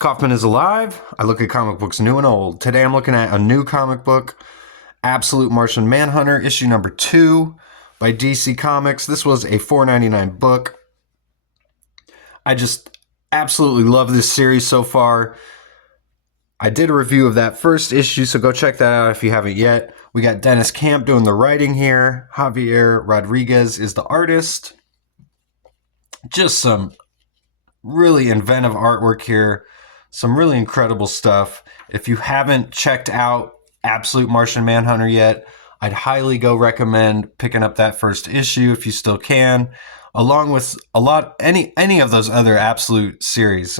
Kaufman is alive. I look at comic books new and old. Today I'm looking at a new comic book, Absolute Martian Manhunter, issue number 2 by DC Comics. This was a $4.99 book. I just absolutely love this series so far. I did a review of that first issue, so go check that out if you haven't yet. We got Dennis Camp doing the writing here. Javier Rodriguez is the artist. Just some really inventive artwork here. Some really incredible stuff. If you haven't checked out Absolute Martian Manhunter yet, I'd highly go recommend picking up that first issue if you still can, along with any of those other Absolute series.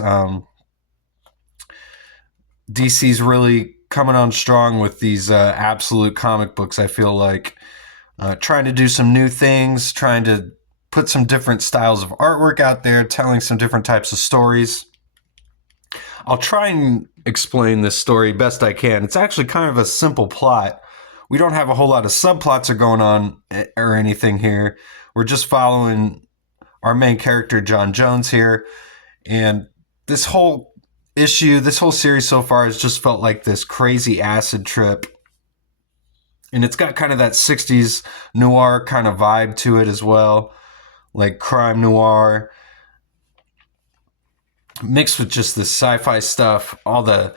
DC's really coming on strong with these Absolute comic books, I feel like. Trying to do some new things, trying to put some different styles of artwork out there, telling some different types of stories. I'll try and explain this story best I can. It's actually kind of a simple plot. We don't have a whole lot of subplots are going on or anything here. We're just following our main character, John Jones, here. And this whole issue, this whole series so far has just felt like this crazy acid trip. And it's got kind of that 60s noir kind of vibe to it as well, like crime noir, mixed with just this sci-fi stuff, all the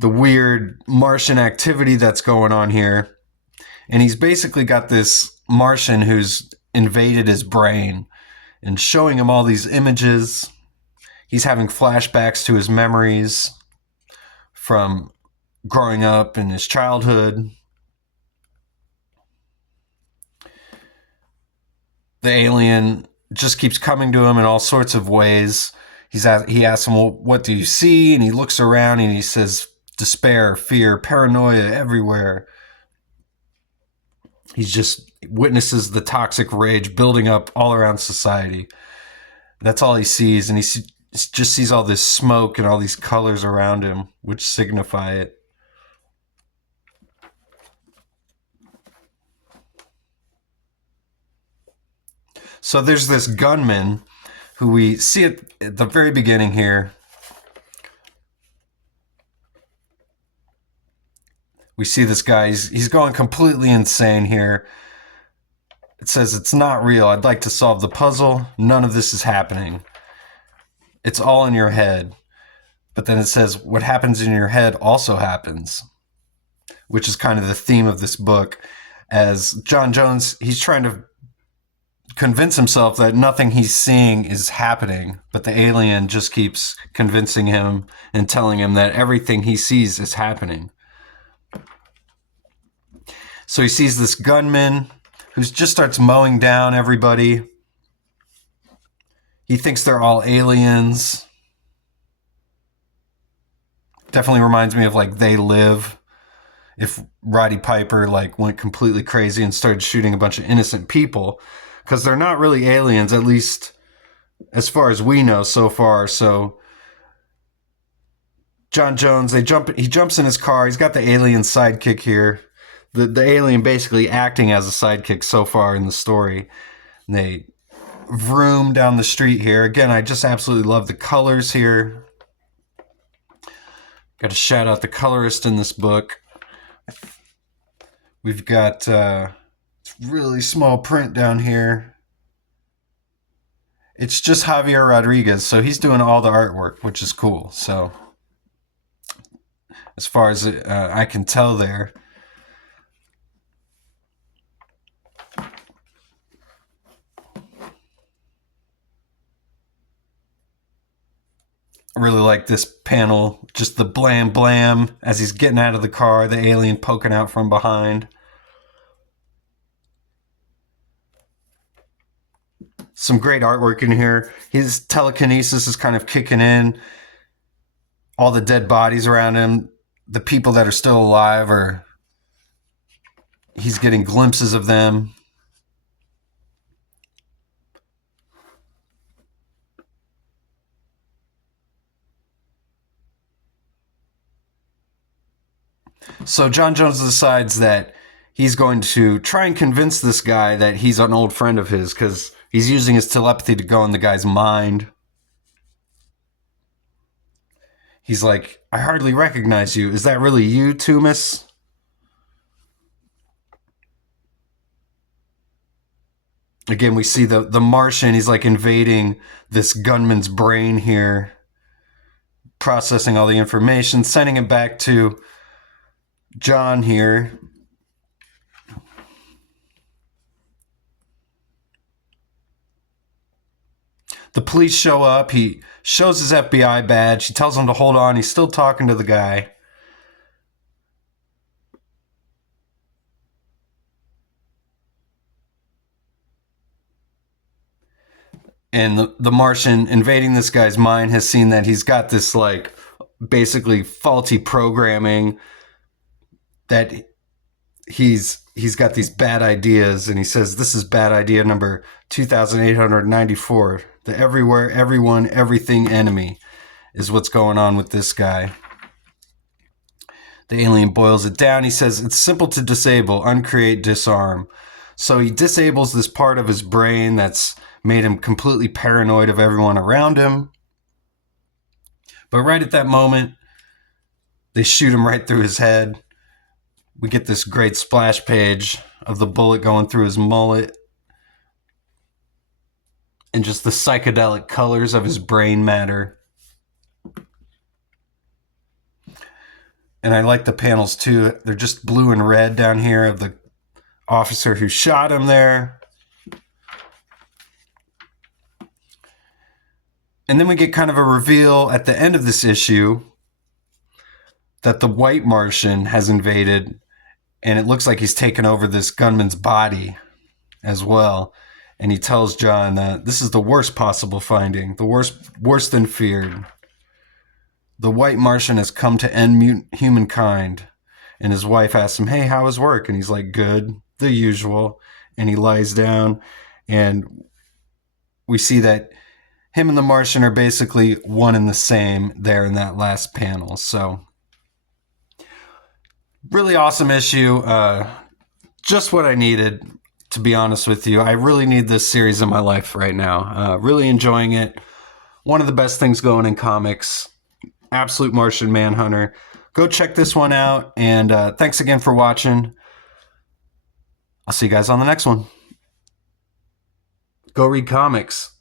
weird Martian activity that's going on here. And he's basically got this Martian who's invaded his brain and showing him all these images. He's having flashbacks to his memories from growing up in his childhood. The alien just keeps coming to him in all sorts of ways. He asks him, well, what do you see? And he looks around and he says, despair, fear, paranoia everywhere. He just witnesses the toxic rage building up all around society. That's all he sees. And he just sees all this smoke and all these colors around him, which signify it. So there's this gunman who we see at the very beginning here. We see this guy, he's going completely insane here. It says, it's not real. I'd like to solve the puzzle. None of this is happening. It's all in your head. But then it says, what happens in your head also happens, which is kind of the theme of this book. As John Jones, he's trying to convince himself that nothing he's seeing is happening, but the alien just keeps convincing him and telling him that everything he sees is happening. So he sees this gunman who just starts mowing down everybody. He thinks they're all aliens. Definitely reminds me of like They Live. If Roddy Piper like went completely crazy and started shooting a bunch of innocent people, because they're not really aliens, at least as far as we know so far. So John Jones, he jumps in his car. He's got the alien sidekick here. The alien basically acting as a sidekick so far in the story. And they vroom down the street here. Again, I just absolutely love the colors here. Got to shout out the colorist in this book. We've got really small print down here. It's just Javier Rodriguez, so he's doing all the artwork, which is cool. So as far as I can tell there. I really like this panel, just the blam blam as he's getting out of the car, the alien poking out from behind. Some great artwork in here. His telekinesis is kind of kicking in. All the dead bodies around him, the people that are still alive, he's getting glimpses of them. So John Jones decides that he's going to try and convince this guy that he's an old friend of his, because he's using his telepathy to go in the guy's mind. He's like, I hardly recognize you. Is that really you, Toomis? Again, we see the Martian. He's like invading this gunman's brain here, processing all the information, sending it back to John here. The police show up. He shows his FBI badge. He tells them to hold on. He's still talking to the guy. And the Martian invading this guy's mind has seen that he's got this like basically faulty programming, that he's got these bad ideas, and he says this is bad idea number 2894. The everywhere, everyone, everything enemy is what's going on with this guy. The alien boils it down. He says it's simple to disable, uncreate, disarm. So he disables this part of his brain that's made him completely paranoid of everyone around him. But right at that moment, they shoot him right through his head. We get this great splash page of the bullet going through his mullet, and just the psychedelic colors of his brain matter. And I like the panels too. They're just blue and red down here of the officer who shot him there. And then we get kind of a reveal at the end of this issue that the white Martian has invaded, and it looks like he's taken over this gunman's body as well. And he tells John that this is the worst possible finding, the worse than feared. The white Martian has come to end humankind. And his wife asks him, hey, how was work? And he's like, good, the usual. And he lies down, and we see that him and the Martian are basically one and the same there in that last panel. So really awesome issue. Just what I needed, to be honest with you. I really need this series in my life right now. Really enjoying it. One of the best things going in comics. Absolute Martian Manhunter. Go check this one out. And thanks again for watching. I'll see you guys on the next one. Go read comics.